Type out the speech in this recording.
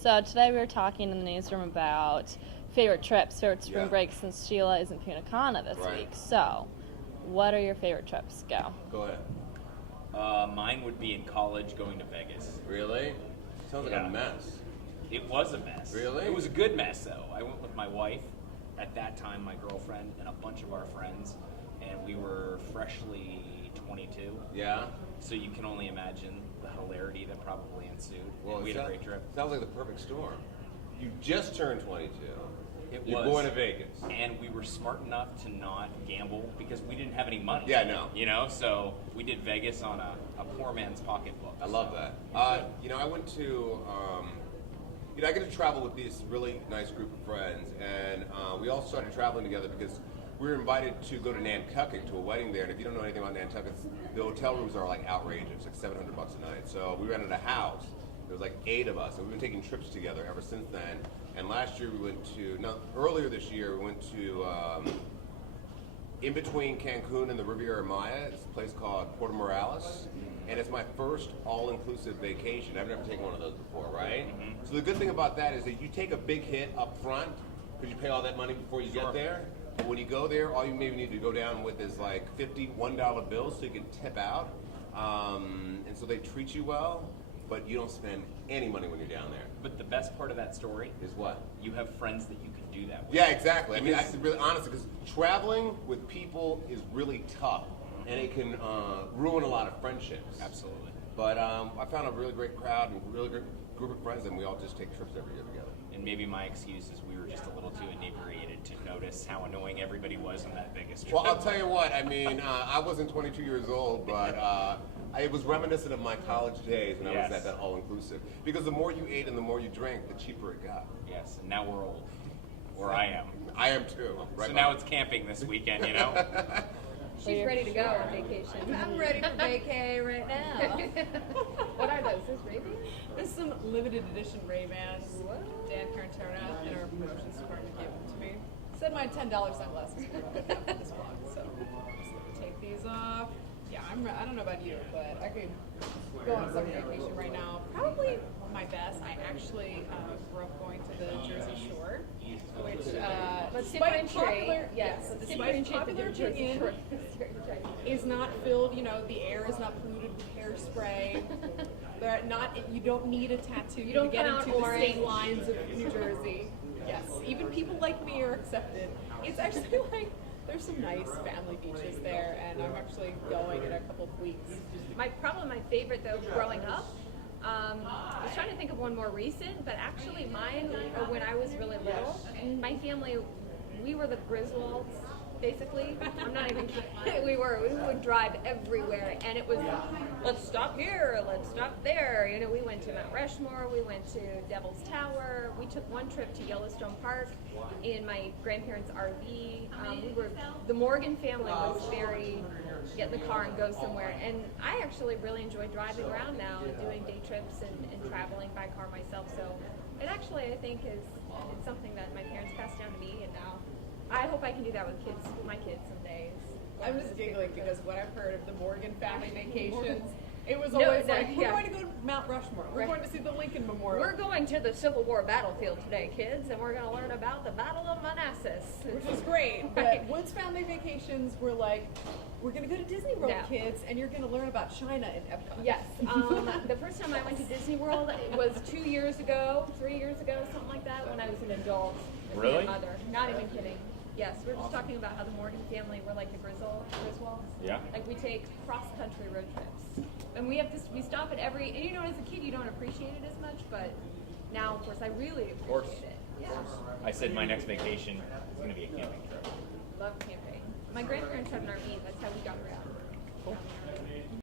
So today we were talking in the newsroom about favorite trips, favorite spring breaks, since Sheila is in Punta Cana this week. So, what are your favorite trips? Go. Go ahead. Mine would be in college going to Vegas. Really? Sounds like a mess. It was a mess. Really? It was a good mess, though. I went with my wife, at that time my girlfriend, and a bunch of our friends, and we were freshly 22. Yeah? So you can only imagine the hilarity that probably ensued. Well, we had a great trip. Sounds like the perfect storm. You just turned 22. You're was. going to Vegas. And we were smart enough to not gamble because we didn't have any money. Yeah, no. You know, so we did Vegas on a poor man's pocketbook. I love that. I went to, I get to travel with this really nice group of friends, and we all started traveling together because we were invited to go to Nantucket to a wedding there, and if you don't know anything about Nantucket, the hotel rooms are like outrageous, like $700 a night. So we rented a house. There was like 8 of us, and we've been taking trips together ever since then. And last year earlier this year we went to, in between Cancun and the Riviera Maya, it's a place called Puerto Morales, and it's my first all-inclusive vacation. I've never taken one of those before, right? Mm-hmm. So the good thing about that is that you take a big hit up front, because you pay all that money before you get there. But when you go there, all you maybe need to go down with is like $51 bills so you can tip out. And so they treat you well, but you don't spend any money when you're down there. But the best part of that story is what? You have friends that you can do that with. Yeah, exactly. I mean, that's really honestly, because traveling with people is really tough, and it can ruin a lot of friendships. Absolutely. But I found a really great crowd and really great group of friends, and we all just take trips every year together. And maybe my excuse is we were just a little too inebriated to notice how annoying everybody was on that Vegas trip. Well, I'll tell you what, I mean, I wasn't 22 years old, but it was reminiscent of my college days when I was at that all-inclusive. Because the more you ate and the more you drank, the cheaper it got. Yes, and now we're old. Or I am. I am too. Right so now it's camping this weekend, you know? She's ready to go on vacation. I'm ready for vacay right now. What are those? Is Ray-Bans? There's some limited edition Ray-Bans. Dan Carantona in our promotions department gave them to me. Said my $10 sunglasses were good enough for this vlog, so just take these off. Yeah, I don't know about you, but I could go on a summer vacation right now. Probably my best. I actually grew up going to the Jersey Shore, which despite popular opinion, is not filled. You know, the air is not polluted with hairspray. You don't need a tattoo to get into the state lines of New Jersey. Yes, even people like me are accepted. It's actually like. There's some nice family beaches there, and I'm actually going in a couple of weeks. My favorite though, growing up, I was trying to think of one more recent, but actually mine, when I was really little, my family, we were the Griswolds, basically. I'm not even kidding. We would drive everywhere, and it was, let's stop here, let's stop there. You know, we went to Mount Rushmore, we went to Devil's Tower, we took one trip to Yellowstone Park in my grandparents' RV. The Morgan family was very, get in the car and go somewhere. And I actually really enjoy driving around now and doing day trips and traveling by car myself. So it actually, I think, it's something that my parents passed down to me, and now I hope I can do that with my kids someday. I'm just giggling because when I've heard of the Morgan family vacations, it was always we're going to go to Mount Rushmore. We're going to see the Lincoln Memorial. We're going to the Civil War battlefield today, kids, and we're going to learn about the Battle of Manassas. Which is great, but Wood's family vacations were like, we're going to go to Disney World, kids, and you're going to learn about China in Epcot. Yes. The first time I went to Disney World was 2 years ago, 3 years ago, something like that, when I was an adult. Really? My mother. Not even kidding. Yes, we're just talking about how the Morgan family were like the Griswolds. Yeah. Like we take cross-country road trips. And we stop at every, and you know, as a kid you don't appreciate it as much, but now, of course, I really appreciate it. Yeah. I said my next vacation is going to be a camping trip. Love camping. My grandparents had an RV, that's how we got around. Cool.